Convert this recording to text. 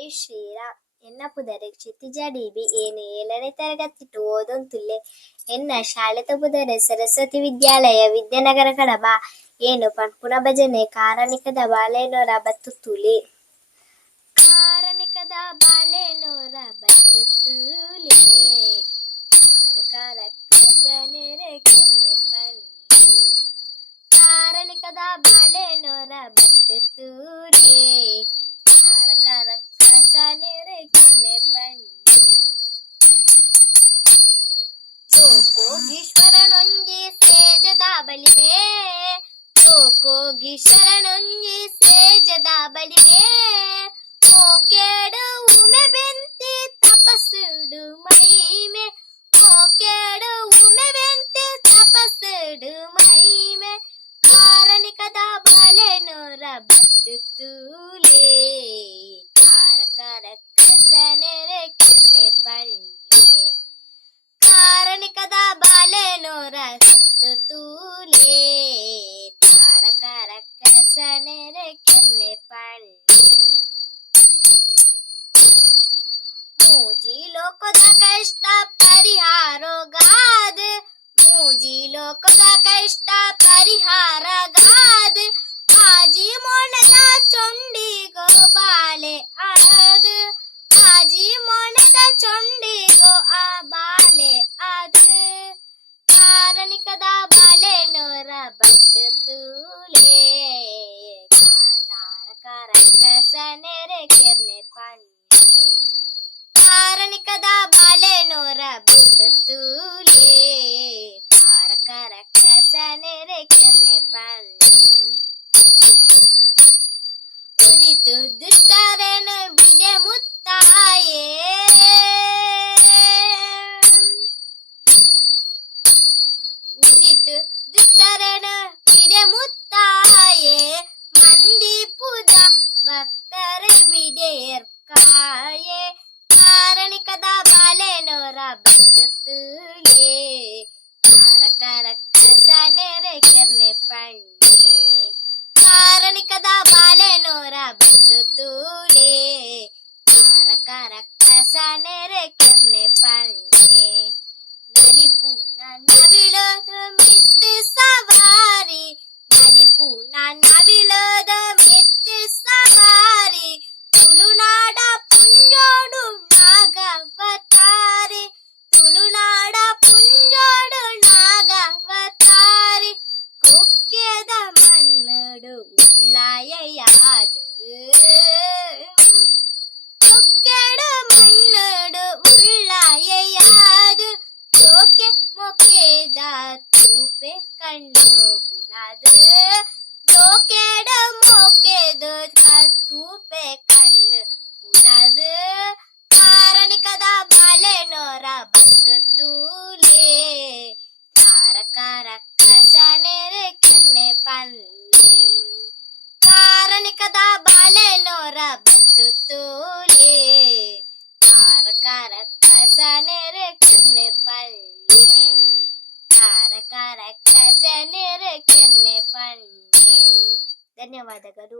ಜೈ ಶ್ರೀರಾಮ್ ಎನ್ನ ಪುದರೆ ಕ್ಷಿತಿಜ ಡಿಬಿ, ಏನು ಏಳನೇ ತರಗತಿ ಓದೊಂತುಲ್ಲೆ ಎನ್ನ ಶಾಲೆ ತಪುದರೆ ಸರಸ್ವತಿ ವಿದ್ಯಾಲಯ, ವಿದ್ಯಾನಗರ ಕಡಬ, ಏನು ಪಂಪುನ ಭಜನೆ, ಕಾರಣಿಕದ ಬಾಳೆನೋರ ಬತ್ತುತ್ತುಲಿ ಕಾರಣಿಕದ ಬಾಳೆನೋರ ಬತ್ತು ತುಲಿ. ಕಾರಣಿಕದ ಬಾಳೆನೋರ ಬತ್ತು ಕಾರಕಾರ ಲೋಕೋಗೀಶ್ವರನೊಂಜಿ ಸೇಜದ ಬಳಿಮೆ ಮೋಕೇಡು ಉಮೆ ಬೆಂತಿ ತಪಸ್ಸುಡು ಮೈಮೆ ಮೋಕೇಡು ಉಮೆ ಬೆಂತಿ ತಪಸ್ಸುಡು ಮೈಮೆ ಕಾರಣಿಕದ ಬಳೆನೋರ ಬತ್ತು ತೂಲೆ ಕಾರಕರ ಕಸನೆರೆ ಕೆನ್ನೆ ಪಳ್ಳೆ ಕಾರಣಿಕದ ಬಾಲೆನೋರ ಸತ್ತು ತೂಲೆ ಕಸನೆರೆ ಕೆನ್ನೆ ಪಳ್ಳೆ ಮೂಜಿ ಲೋಕದ ಕಷ್ಟ ಪರಿಹಾರೋಗಾದ ಮೂಜಿ ಲೋಕದ ಕಷ್ಟ ಪರಿಹಾರಗಾದ ಆಜಿ ಮೊಣದ ಚೊಂಡಿಗೋ ಬಾಳೆ ಆದ ಆಜಿ ಮೊಣದ ಚೊಂಡಿಗೋ ಆ ಬಾಳೆ ಆದ ತಾರಕಾರ ಕಸನೆರೆ ಕೆರ್ನೆ ಪಣ್ಣೆ ಕಾರಣಿಕದ ಬಾಳೆನೋರ ಬತ್ತೂಲೆ ತಾರಕರ ಕಸನೆರೆ ಕೆರ್ನೆ ಪಳ್ಳೆ ಉದಿತು ದುಷ್ಟರೇನು ಬಿಡೆ ಮುತ್ತಾಯೇ ಉದಿತು ದುಷ್ಟರೇನು ಬಿಡೆ ಮುತ್ತಾಯೇ ಮಂದಿ ಪೂಜ ಭಕ್ತರೆ ಬಿಡೆಯರ್ಕಾಯೇ ಕಾರಣಿಕದ ಬಾಲೆನೋರ ಬತ್ತೂಲೆ ಕಾರಕರ ಕಸನೆರೆ ಕೆರ್ನೆ ಪಣ್ಣೆ ಕಾರಣಿಕದ ಬಾಲೆನೋರ ಬತ್ತೂಲೆ ಕಾರಕರ ಕಸನೆರೆ ಕೆರ್ನೆ ಪಣ್ಣೆ ನಲಿಪೂನ ನವಿಳೋದ ಮಿತ್ತು ಸವಾರಿ ನಲಿಪೂನ ನವಿಳೋದ ತುಳುನಾಡ ಪುಂಜೋಡು ನಾಗವತಾರಿ ಕೊಕ್ಕೆದ ಮಣ್ಣಡು ಉಳ್ಳಾಯಯಾದು ಕೊಕ್ಕೆಡ ಮಣ್ಣಡು ಉಳ್ಳಾಯಯಾದು ಜೋಕೆ ಮೊಕೆದ ತೂಪೆ ಕಣ್ಣು ಬುಲಾದು ಜೋಕೆಡ ಮೊಕೆದು ತೂಪೆ ಕಣ್ಣು ಬುಲಾದು ಕಾರಣಿಕದ ಬಾಳೆನೋರ ಕಸನೆರೆ ಕೆರ್ನೆ ಪನ್ನೆ ಕಾರಣಿಕದ ಬಾಳೆನೋರ ಬತ್ತು ತೂಲೆ ಕಾರಕಾರ ಕಸನೆರೆ ಕೆರ್ನೆ ಪನ್ನೆ ಕಾರಕಾರ ಕಸನೆರೆ ಕೆರ್ನೆ ಪನ್ನೆ ಧನ್ಯವಾದಗಳು